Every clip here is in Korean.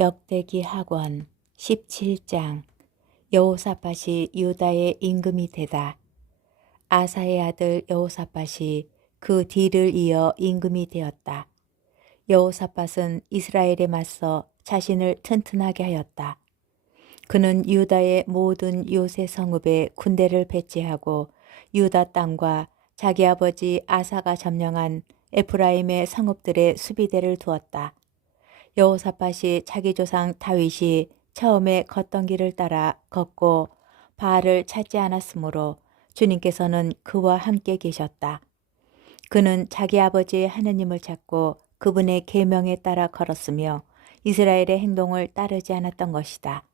역대기 학원 17장. 여호사밧이 유다의 임금이 되다. 아사의 아들 여호사밧이 그 뒤를 이어 임금이 되었다. 여호사밧은 이스라엘에 맞서 자신을 튼튼하게 하였다. 그는 유다의 모든 요새 성읍에 군대를 배치하고 유다 땅과 자기 아버지 아사가 점령한 에프라임의 성읍들의 수비대를 두었다. 여호사밧이 자기 조상 다윗이 처음에 걷던 길을 따라 걷고 바알을 찾지 않았으므로 주님께서는 그와 함께 계셨다. 그는 자기 아버지의 하느님을 찾고 그분의 계명에 따라 걸었으며 이스라엘의 행동을 따르지 않았던 것이다.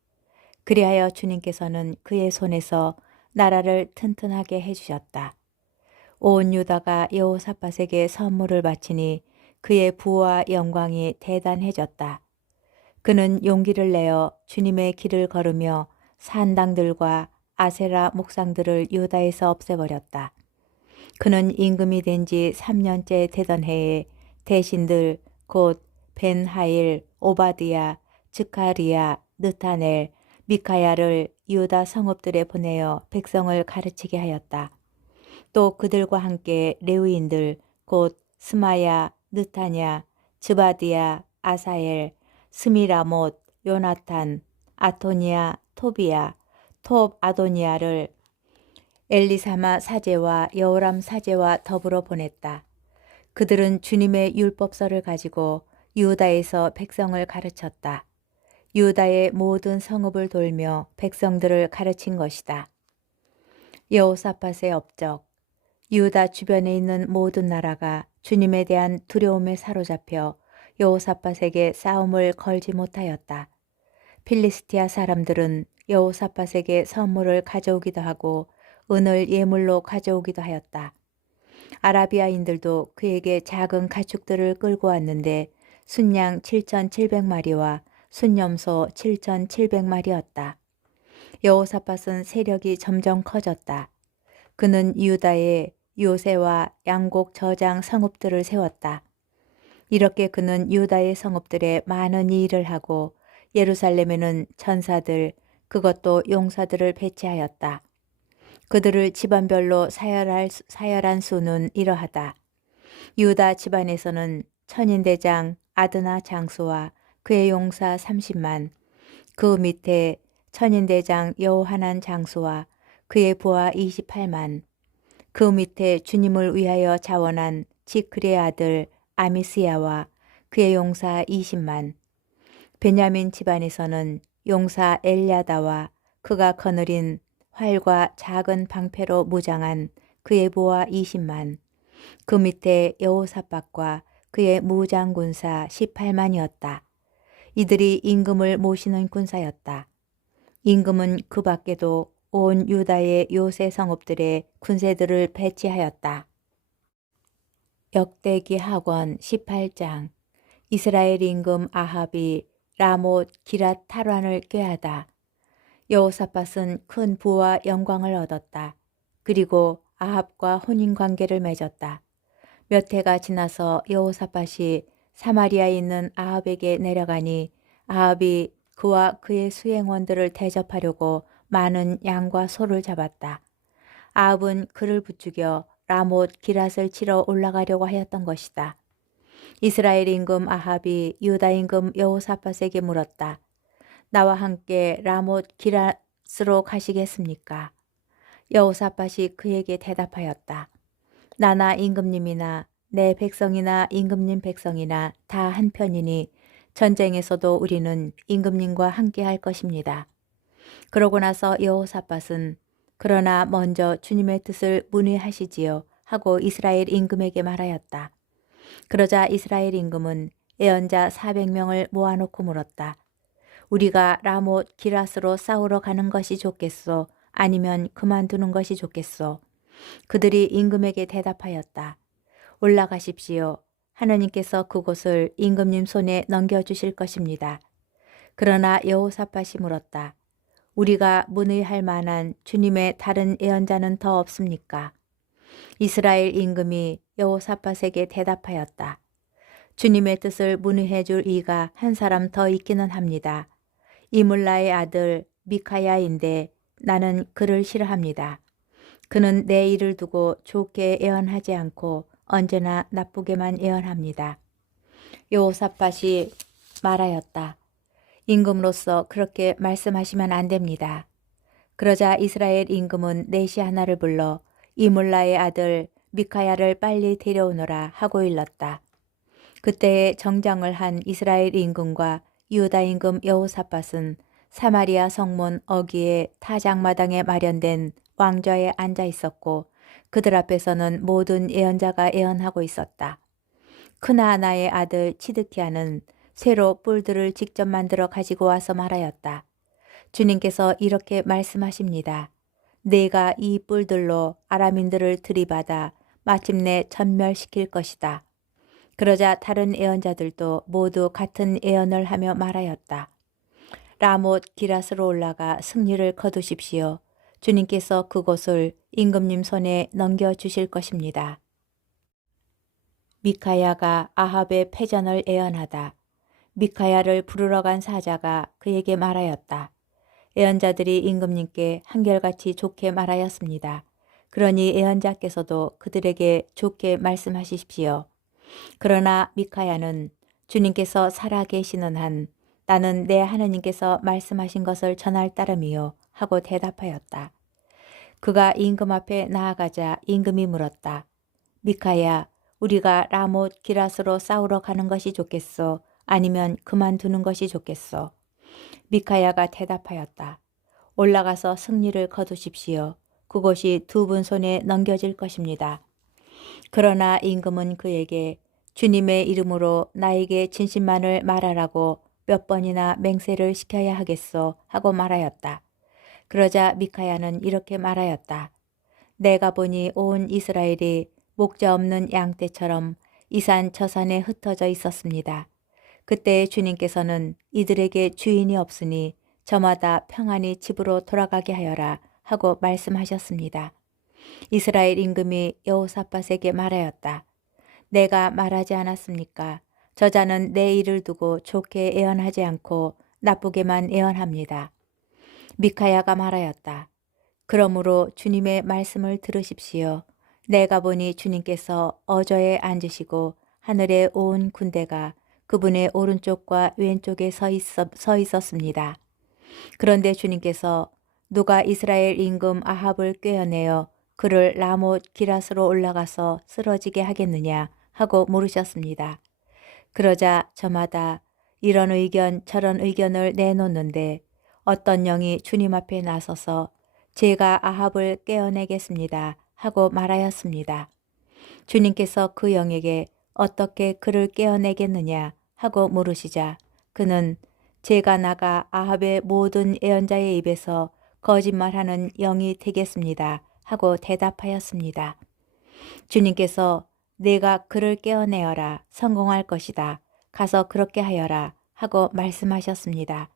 그리하여 주님께서는 그의 손에서 나라를 튼튼하게 해주셨다. 온 유다가 여호사밧에게 선물을 바치니 그의 부와 영광이 대단해졌다. 그는 용기를 내어 주님의 길을 걸으며 산당들과 아세라 목상들을 유다에서 없애버렸다. 그는 임금이 된 지 3년째 되던 해에 대신들 곧 벤하일, 오바드야, 즈카리야, 느타넬, 미카야를 유다 성읍들에 보내어 백성을 가르치게 하였다. 또 그들과 함께 레위인들 곧 스마야, 느타냐, 즈바디야, 아사엘, 스미라못, 요나탄, 아토니아, 토비야, 톱 아도니아를 엘리사마 사제와 여호람 사제와 더불어 보냈다. 그들은 주님의 율법서를 가지고 유다에서 백성을 가르쳤다. 유다의 모든 성읍을 돌며 백성들을 가르친 것이다. 여호사밧의 업적. 유다 주변에 있는 모든 나라가 주님에 대한 두려움에 사로잡혀 여호사밧에게 싸움을 걸지 못하였다. 필리스티아 사람들은 여호사밧에게 선물을 가져오기도 하고 은을 예물로 가져오기도 하였다. 아라비아인들도 그에게 작은 가축들을 끌고 왔는데 순양 7,700마리와 순염소 7,700마리였다. 여호사밧은 세력이 점점 커졌다. 그는 유다에 요새와 양곡 저장 성읍들을 세웠다. 이렇게 그는 유다의 성읍들에 많은 일을 하고 예루살렘에는 전사들, 그것도 용사들을 배치하였다. 그들을 집안별로 사열한 수는 이러하다. 유다 집안에서는 천인대장 아드나 장수와 그의 용사 30만, 그 밑에 천인대장 여호하난 장수와 그의 부하 28만, 그 밑에 주님을 위하여 자원한 지크리의 아들 아미스야와 그의 용사 20만, 베냐민 집안에서는 용사 엘야다와 그가 거느린 활과 작은 방패로 무장한 그의 부하 20만, 그 밑에 여호사밧과 그의 무장 군사 18만이었다. 이들이 임금을 모시는 군사였다. 임금은 그 밖에도 온 유다의 요새 성읍들에 군세들을 배치하였다. 역대기 학원 18장. 이스라엘 임금 아합이 라못 기랏 탈환을 꾀하다. 여호사밧은 큰 부와 영광을 얻었다. 그리고 아합과 혼인관계를 맺었다. 몇 해가 지나서 여호사밧이 사마리아에 있는 아합에게 내려가니 아합이 그와 그의 수행원들을 대접하려고 많은 양과 소를 잡았다. 아합은 그를 부추겨 라못 기랏을 치러 올라가려고 하였던 것이다. 이스라엘 임금 아합이 유다 임금 여호사밧에게 물었다. 나와 함께 라못 기랏으로 가시겠습니까? 여호사밧이 그에게 대답하였다. 나나 임금님이나 내 백성이나 임금님 백성이나 다 한편이니 전쟁에서도 우리는 임금님과 함께 할 것입니다. 그러고 나서 여호사밧은 그러나 먼저 주님의 뜻을 문의하시지요 하고 이스라엘 임금에게 말하였다. 그러자 이스라엘 임금은 예언자 400명을 모아놓고 물었다. 우리가 라못 기랏으로 싸우러 가는 것이 좋겠소? 아니면 그만두는 것이 좋겠소? 그들이 임금에게 대답하였다. 올라가십시오. 하느님께서 그곳을 임금님 손에 넘겨주실 것입니다. 그러나 여호사밧이 물었다. 우리가 문의할 만한 주님의 다른 예언자는 더 없습니까? 이스라엘 임금이 여호사밧에게 대답하였다. 주님의 뜻을 문의해 줄 이가 한 사람 더 있기는 합니다. 이물라의 아들 미카야인데 나는 그를 싫어합니다. 그는 내 일을 두고 좋게 예언하지 않고 언제나 나쁘게만 예언합니다. 여호사밧이 말하였다. 임금으로서 그렇게 말씀하시면 안 됩니다. 그러자 이스라엘 임금은 내시 하나를 불러 이물라의 아들 미카야를 빨리 데려오너라 하고 일렀다. 그때에 정장을 한 이스라엘 임금과 유다 임금 여호사밧은 사마리아 성문 어귀의 타작마당에 마련된 왕좌에 앉아 있었고 그들 앞에서는 모든 예언자가 예언하고 있었다. 크나아나의 아들 치드키야는 쇠로 뿔들을 직접 만들어 가지고 와서 말하였다. 주님께서 이렇게 말씀하십니다. 내가 이 뿔들로 아람인들을 들이받아 마침내 전멸시킬 것이다. 그러자 다른 예언자들도 모두 같은 예언을 하며 말하였다. 라못 기랏으로 올라가 승리를 거두십시오. 주님께서 그곳을 임금님 손에 넘겨주실 것입니다. 미카야가 아합의 패전을 예언하다. 미카야를 부르러 간 사자가 그에게 말하였다. 예언자들이 임금님께 한결같이 좋게 말하였습니다. 그러니 예언자께서도 그들에게 좋게 말씀하십시오. 그러나 미카야는 주님께서 살아계시는 한 나는 내 하느님께서 말씀하신 것을 전할 따름이요 하고 대답하였다. 그가 임금 앞에 나아가자 임금이 물었다. 미카야, 우리가 라못 기랏으로 싸우러 가는 것이 좋겠소? 아니면 그만두는 것이 좋겠소? 미카야가 대답하였다. 올라가서 승리를 거두십시오. 그곳이 두 분 손에 넘겨질 것입니다. 그러나 임금은 그에게 주님의 이름으로 나에게 진실만을 말하라고 몇 번이나 맹세를 시켜야 하겠소 하고 말하였다. 그러자 미카야는 이렇게 말하였다. 내가 보니 온 이스라엘이 목자 없는 양떼처럼 이 산 저 산에 흩어져 있었습니다. 그때 주님께서는 이들에게 주인이 없으니 저마다 평안히 집으로 돌아가게 하여라 하고 말씀하셨습니다. 이스라엘 임금이 여호사밧에게 말하였다. 내가 말하지 않았습니까? 저자는 내 일을 두고 좋게 예언하지 않고 나쁘게만 예언합니다. 미카야가 말하였다. 그러므로 주님의 말씀을 들으십시오. 내가 보니 주님께서 어저에 앉으시고 하늘의 온 군대가 그분의 오른쪽과 왼쪽에 서 있었습니다. 그런데 주님께서 누가 이스라엘 임금 아합을 꿰어내어 그를 라못 기랏으로 올라가서 쓰러지게 하겠느냐 하고 물으셨습니다. 그러자 저마다 이런 의견 저런 의견을 내놓는데 어떤 영이 주님 앞에 나서서 제가 아합을 깨어내겠습니다 하고 말하였습니다. 주님께서 그 영에게 어떻게 그를 깨어내겠느냐 하고 물으시자 그는 제가 나가 아합의 모든 예언자의 입에서 거짓말하는 영이 되겠습니다 하고 대답하였습니다. 주님께서 내가 그를 깨어내어라 성공할 것이다. 가서 그렇게 하여라 하고 말씀하셨습니다.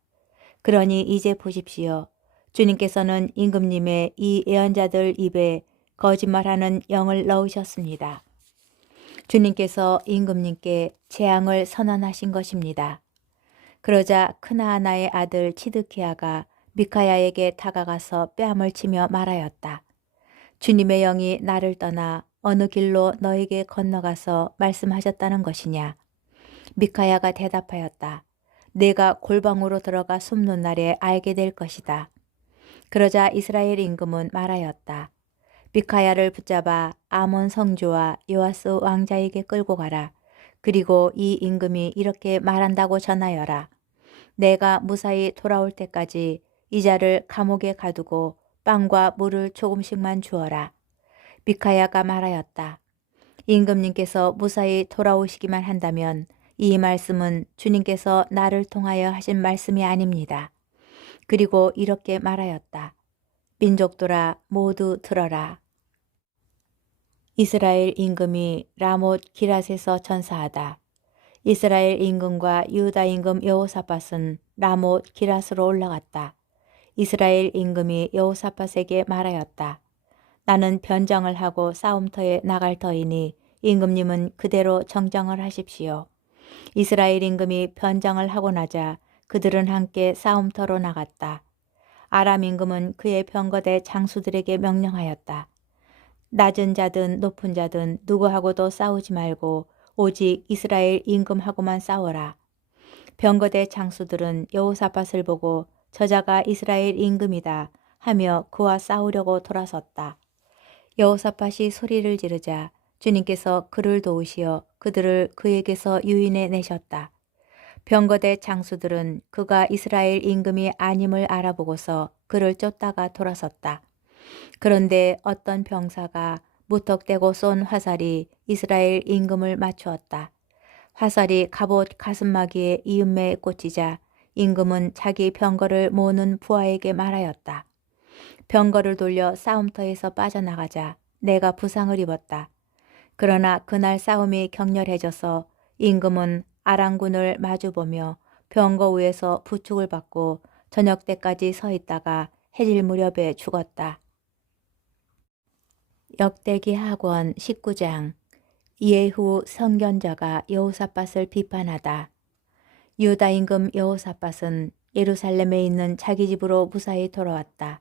그러니 이제 보십시오. 주님께서는 임금님의 이 예언자들 입에 거짓말하는 영을 넣으셨습니다. 주님께서 임금님께 재앙을 선언하신 것입니다. 그러자 크나아나의 아들 치드키야가 미카야에게 다가가서 뺨을 치며 말하였다. 주님의 영이 나를 떠나 어느 길로 너에게 건너가서 말씀하셨다는 것이냐? 미카야가 대답하였다. 내가 골방으로 들어가 숨는 날에 알게 될 것이다. 그러자 이스라엘 임금은 말하였다. 미카야를 붙잡아 아몬 성주와 요아스 왕자에게 끌고 가라. 그리고 이 임금이 이렇게 말한다고 전하여라. 내가 무사히 돌아올 때까지 이 자를 감옥에 가두고 빵과 물을 조금씩만 주어라. 미카야가 말하였다. 임금님께서 무사히 돌아오시기만 한다면 이 말씀은 주님께서 나를 통하여 하신 말씀이 아닙니다. 그리고 이렇게 말하였다. 민족들아 모두 들어라. 이스라엘 임금이 라못 기랏에서 전사하다. 이스라엘 임금과 유다 임금 여호사밧은 라못 기랏으로 올라갔다. 이스라엘 임금이 여호사밧에게 말하였다. 나는 변정을 하고 싸움터에 나갈 터이니 임금님은 그대로 정정을 하십시오. 이스라엘 임금이 변장을 하고 나자 그들은 함께 싸움터로 나갔다. 아람 임금은 그의 병거대 장수들에게 명령하였다. 낮은 자든 높은 자든 누구하고도 싸우지 말고 오직 이스라엘 임금하고만 싸워라. 병거대 장수들은 여호사밧을 보고 저자가 이스라엘 임금이다 하며 그와 싸우려고 돌아섰다. 여호사밧이 소리를 지르자 주님께서 그를 도우시어 그들을 그에게서 유인해 내셨다. 병거대 장수들은 그가 이스라엘 임금이 아님을 알아보고서 그를 쫓다가 돌아섰다. 그런데 어떤 병사가 무턱대고 쏜 화살이 이스라엘 임금을 맞추었다. 화살이 갑옷 가슴막이에 이음매에 꽂히자 임금은 자기 병거를 모으는 부하에게 말하였다. 병거를 돌려 싸움터에서 빠져나가자 내가 부상을 입었다. 그러나 그날 싸움이 격렬해져서 임금은 아랑군을 마주보며 병거 위에서 부축을 받고 저녁 때까지 서 있다가 해질 무렵에 죽었다. 역대기 하권 19장. 예후 선견자가 여호사밧을 비판하다. 유다 임금 여호사밧은 예루살렘에 있는 자기 집으로 무사히 돌아왔다.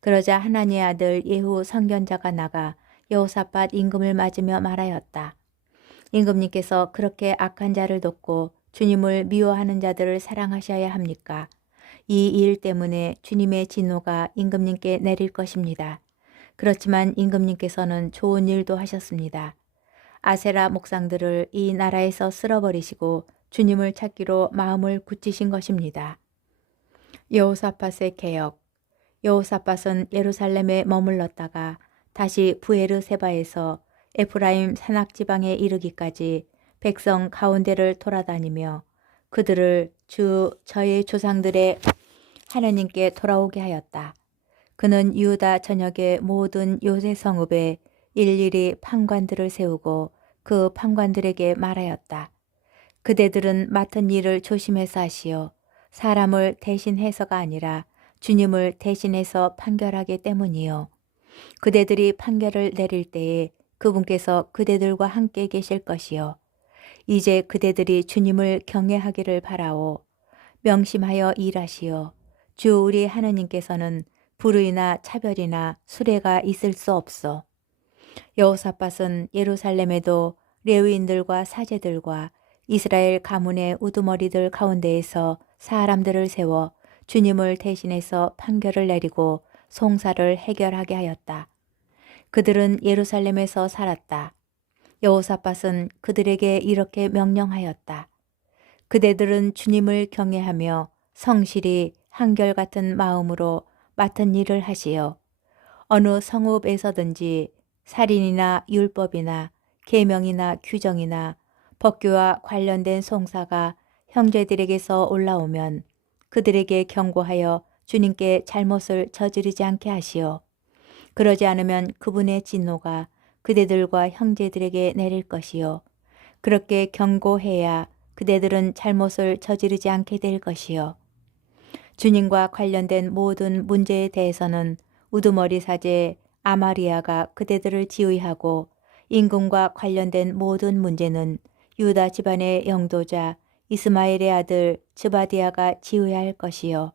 그러자 하나님의 아들 예후 선견자가 나가 여호사밧 임금을 맞으며 말하였다. 임금님께서 그렇게 악한 자를 돕고 주님을 미워하는 자들을 사랑하셔야 합니까? 이 일 때문에 주님의 진노가 임금님께 내릴 것입니다. 그렇지만 임금님께서는 좋은 일도 하셨습니다. 아세라 목상들을 이 나라에서 쓸어버리시고 주님을 찾기로 마음을 굳히신 것입니다. 여호사밧의 개혁. 여호사밧은 예루살렘에 머물렀다가 다시 부에르세바에서 에프라임 산악지방에 이르기까지 백성 가운데를 돌아다니며 그들을 저의 조상들의 하나님께 돌아오게 하였다. 그는 유다 전역의 모든 요새 성읍에 일일이 판관들을 세우고 그 판관들에게 말하였다. 그대들은 맡은 일을 조심해서 하시오. 사람을 대신해서가 아니라 주님을 대신해서 판결하기 때문이요. 그대들이 판결을 내릴 때에 그분께서 그대들과 함께 계실 것이요. 이제 그대들이 주님을 경외하기를 바라오. 명심하여 일하시오. 주 우리 하느님께서는 불의나 차별이나 수레가 있을 수 없소. 여호사밧은 예루살렘에도 레위인들과 사제들과 이스라엘 가문의 우두머리들 가운데에서 사람들을 세워 주님을 대신해서 판결을 내리고 송사를 해결하게 하였다. 그들은 예루살렘에서 살았다. 여호사밧은 그들에게 이렇게 명령하였다. 그대들은 주님을 경외하며 성실히 한결같은 마음으로 맡은 일을 하시오. 어느 성읍에서든지 살인이나 율법이나 계명이나 규정이나 법규와 관련된 송사가 형제들에게서 올라오면 그들에게 경고하여 주님께 잘못을 저지르지 않게 하시오. 그러지 않으면 그분의 진노가 그대들과 형제들에게 내릴 것이요. 그렇게 경고해야 그대들은 잘못을 저지르지 않게 될 것이요. 주님과 관련된 모든 문제에 대해서는 우두머리 사제 아마리아가 그대들을 지휘하고 임금과 관련된 모든 문제는 유다 집안의 영도자 이스마엘의 아들 즈바디아가 지휘할 것이요.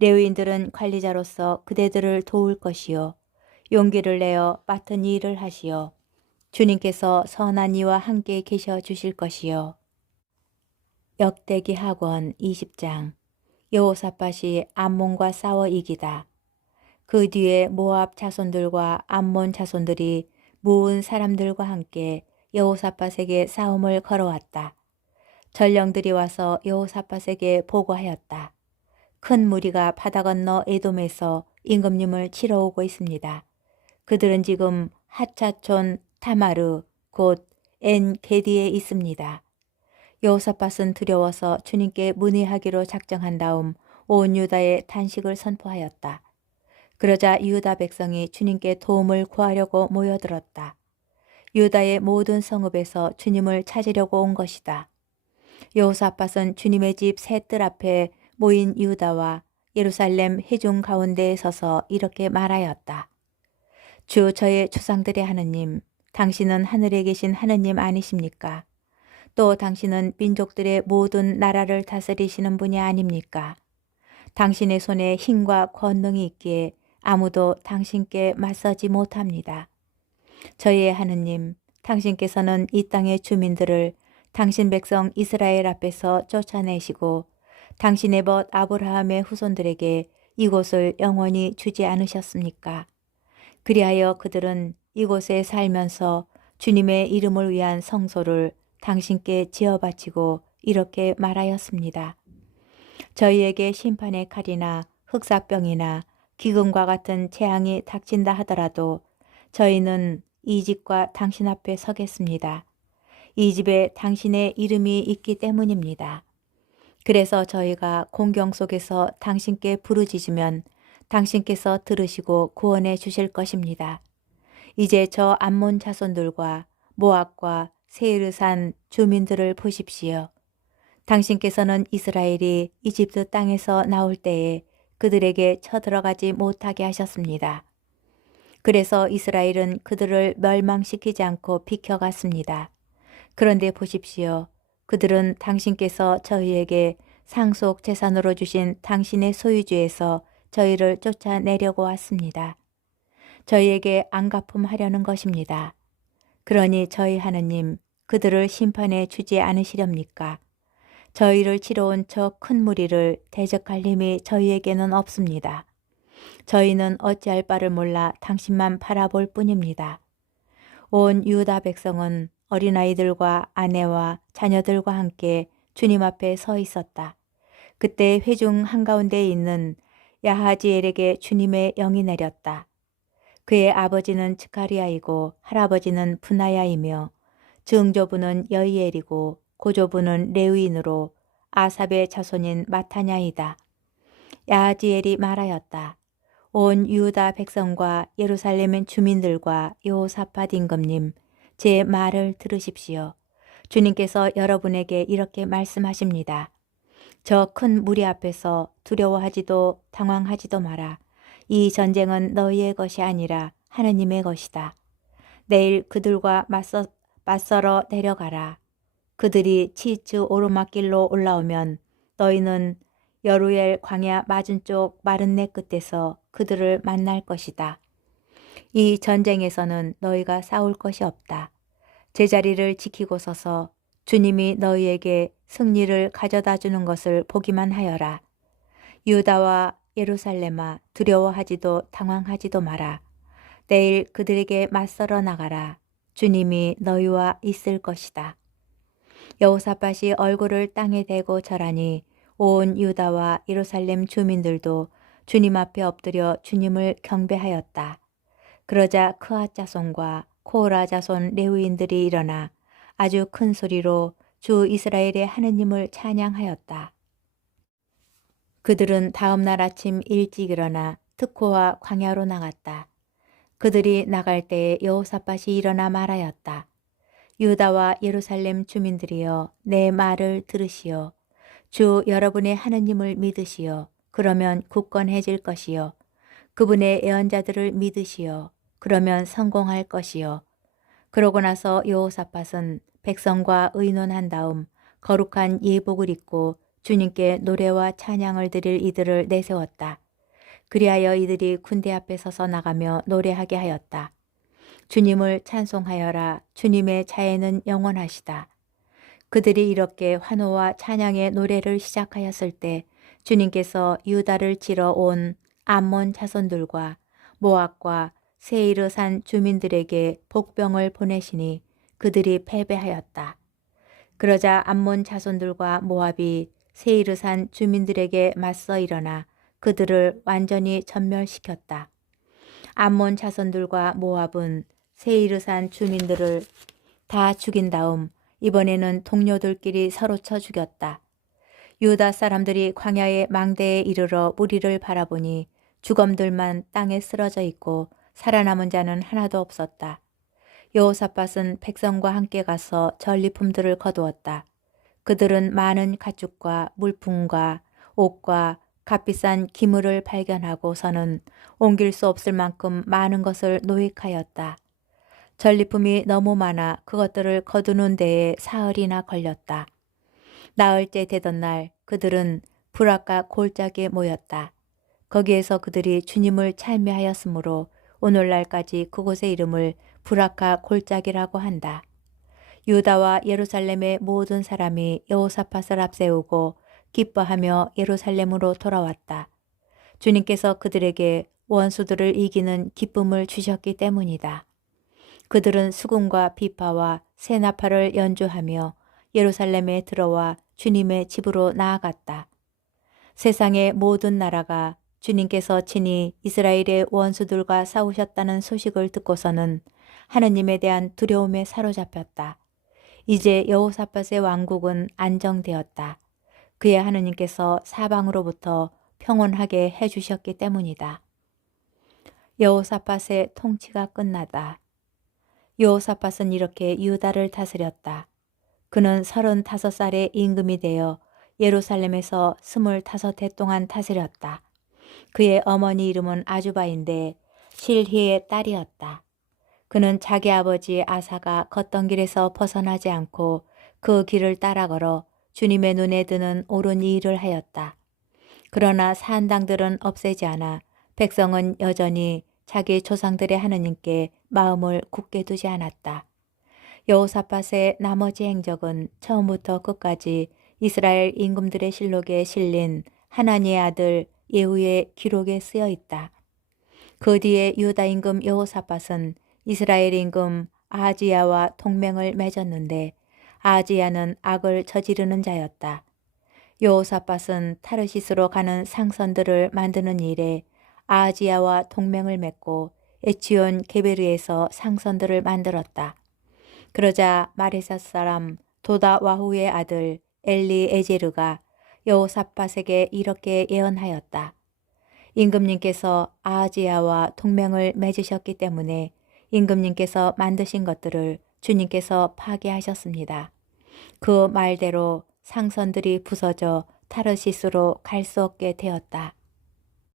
레위인들은 관리자로서 그대들을 도울 것이요. 용기를 내어 맡은 일을 하시어 주님께서 선한 이와 함께 계셔 주실 것이요. 역대기 하권 20장. 여호사밧이 암몬과 싸워 이기다. 그 뒤에 모압 자손들과 암몬 자손들이 모은 사람들과 함께 여호사밧에게 싸움을 걸어왔다. 전령들이 와서 여호사밧에게 보고하였다. 큰 무리가 바다 건너 에돔에서 임금님을 치러 오고 있습니다. 그들은 지금 하차촌 타마르 곧 엔게디에 있습니다. 여호사밧은 두려워서 주님께 문의하기로 작정한 다음 온 유다에 단식을 선포하였다. 그러자 유다 백성이 주님께 도움을 구하려고 모여들었다. 유다의 모든 성읍에서 주님을 찾으려고 온 것이다. 여호사밧은 주님의 집 새 뜰 앞에 모인 유다와 예루살렘 회중 가운데에 서서 이렇게 말하였다. 주 저의 조상들의 하느님, 당신은 하늘에 계신 하느님 아니십니까? 또 당신은 민족들의 모든 나라를 다스리시는 분이 아닙니까? 당신의 손에 힘과 권능이 있기에 아무도 당신께 맞서지 못합니다. 저희의 하느님, 당신께서는 이 땅의 주민들을 당신 백성 이스라엘 앞에서 쫓아내시고 당신의 벗 아브라함의 후손들에게 이곳을 영원히 주지 않으셨습니까? 그리하여 그들은 이곳에 살면서 주님의 이름을 위한 성소를 당신께 지어 바치고 이렇게 말하였습니다. 저희에게 심판의 칼이나 흑사병이나 기근과 같은 재앙이 닥친다 하더라도 저희는 이 집과 당신 앞에 서겠습니다. 이 집에 당신의 이름이 있기 때문입니다. 그래서 저희가 공경 속에서 당신께 부르짖으면 당신께서 들으시고 구원해 주실 것입니다. 이제 저 암몬 자손들과 모압과 세이르산 주민들을 보십시오. 당신께서는 이스라엘이 이집트 땅에서 나올 때에 그들에게 쳐들어가지 못하게 하셨습니다. 그래서 이스라엘은 그들을 멸망시키지 않고 비켜갔습니다. 그런데 보십시오. 그들은 당신께서 저희에게 상속 재산으로 주신 당신의 소유주에서 저희를 쫓아내려고 왔습니다. 저희에게 안갚음하려는 것입니다. 그러니 저희 하느님, 그들을 심판해 주지 않으시렵니까? 저희를 치러 온 저 큰 무리를 대적할 힘이 저희에게는 없습니다. 저희는 어찌할 바를 몰라 당신만 바라볼 뿐입니다. 온 유다 백성은 어린아이들과 아내와 자녀들과 함께 주님 앞에 서 있었다. 그때 회중 한가운데에 있는 야하지엘에게 주님의 영이 내렸다. 그의 아버지는 즈카리아이고 할아버지는 분하야이며 증조부는 여이엘이고 고조부는 레위인으로 아삽의 자손인 마타냐이다. 야하지엘이 말하였다. 온 유다 백성과 예루살렘 주민들과 여호사밧 임금님, 제 말을 들으십시오. 주님께서 여러분에게 이렇게 말씀하십니다. 저 큰 무리 앞에서 두려워하지도 당황하지도 마라. 이 전쟁은 너희의 것이 아니라 하느님의 것이다. 내일 그들과 맞서러 내려가라. 그들이 치츠 오르막길로 올라오면 너희는 여루엘 광야 맞은쪽 마른 내 끝에서 그들을 만날 것이다. 이 전쟁에서는 너희가 싸울 것이 없다. 제자리를 지키고 서서 주님이 너희에게 승리를 가져다 주는 것을 보기만 하여라. 유다와 예루살렘아, 두려워하지도 당황하지도 마라. 내일 그들에게 맞서러 나가라. 주님이 너희와 있을 것이다. 여호사밧이 얼굴을 땅에 대고 절하니 온 유다와 예루살렘 주민들도 주님 앞에 엎드려 주님을 경배하였다. 그러자 크앗 자손과 코라 자손 레위인들이 일어나 아주 큰 소리로 주 이스라엘의 하느님을 찬양하였다. 그들은 다음 날 아침 일찍 일어나 특호와 광야로 나갔다. 그들이 나갈 때에 여호사밧이 일어나 말하였다. 유다와 예루살렘 주민들이여, 내 말을 들으시오. 주 여러분의 하느님을 믿으시오. 그러면 굳건해질 것이요. 그분의 예언자들을 믿으시오. 그러면 성공할 것이요. 그러고 나서 여호사밧은 백성과 의논한 다음 거룩한 예복을 입고 주님께 노래와 찬양을 드릴 이들을 내세웠다. 그리하여 이들이 군대 앞에 서서 나가며 노래하게 하였다. 주님을 찬송하여라. 주님의 자애는 영원하시다. 그들이 이렇게 환호와 찬양의 노래를 시작하였을 때 주님께서 유다를 치러 온 암몬 자손들과 모압과 세이르산 주민들에게 복병을 보내시니 그들이 패배하였다. 그러자 암몬 자손들과 모압이 세이르산 주민들에게 맞서 일어나 그들을 완전히 전멸시켰다. 암몬 자손들과 모압은 세이르산 주민들을 다 죽인 다음 이번에는 동료들끼리 서로 쳐 죽였다. 유다 사람들이 광야의 망대에 이르러 무리를 바라보니 주검들만 땅에 쓰러져 있고 살아남은 자는 하나도 없었다. 여호사밧은 백성과 함께 가서 전리품들을 거두었다. 그들은 많은 가축과 물품과 옷과 값비싼 기물을 발견하고서는 옮길 수 없을 만큼 많은 것을 노획하였다. 전리품이 너무 많아 그것들을 거두는 데에 사흘이나 걸렸다. 나흘째 되던 날 그들은 부둣가 골짜기에 모였다. 거기에서 그들이 주님을 찬미하였으므로 오늘날까지 그곳의 이름을 부둣가 골짜기라고 한다. 유다와 예루살렘의 모든 사람이 여호사밧을 앞세우고 기뻐하며 예루살렘으로 돌아왔다. 주님께서 그들에게 원수들을 이기는 기쁨을 주셨기 때문이다. 그들은 수금과 비파와 새나파를 연주하며 예루살렘에 들어와 주님의 집으로 나아갔다. 세상의 모든 나라가 주님께서 친히 이스라엘의 원수들과 싸우셨다는 소식을 듣고서는 하느님에 대한 두려움에 사로잡혔다. 이제 여호사밧의 왕국은 안정되었다. 그의 하느님께서 사방으로부터 평온하게 해주셨기 때문이다. 여호사밧의 통치가 끝나다. 여호사밧은 이렇게 유다를 다스렸다. 그는 35살의 임금이 되어 예루살렘에서 25해 동안 다스렸다. 그의 어머니 이름은 아주바인데 실히의 딸이었다. 그는 자기 아버지 아사가 걷던 길에서 벗어나지 않고 그 길을 따라 걸어 주님의 눈에 드는 옳은 일을 하였다. 그러나 산당들은 없애지 않아 백성은 여전히 자기 조상들의 하느님께 마음을 굳게 두지 않았다. 여호사밧의 나머지 행적은 처음부터 끝까지 이스라엘 임금들의 실록에 실린 하나니의 아들 예후의 기록에 쓰여 있다. 그 뒤에 유다 임금 여호사밧은 이스라엘 임금 아하지야와 동맹을 맺었는데 아하지야는 악을 저지르는 자였다. 여호사밧은 타르시스로 가는 상선들을 만드는 일에 아하지야와 동맹을 맺고 에치온 게베르에서 상선들을 만들었다. 그러자 마레사 사람 도다와후의 아들 엘리에제르가 여호사밧에게 이렇게 예언하였다. 임금님께서 아하지야와 동맹을 맺으셨기 때문에 임금님께서 만드신 것들을 주님께서 파괴하셨습니다. 그 말대로 상선들이 부서져 타르시스로 갈 수 없게 되었다.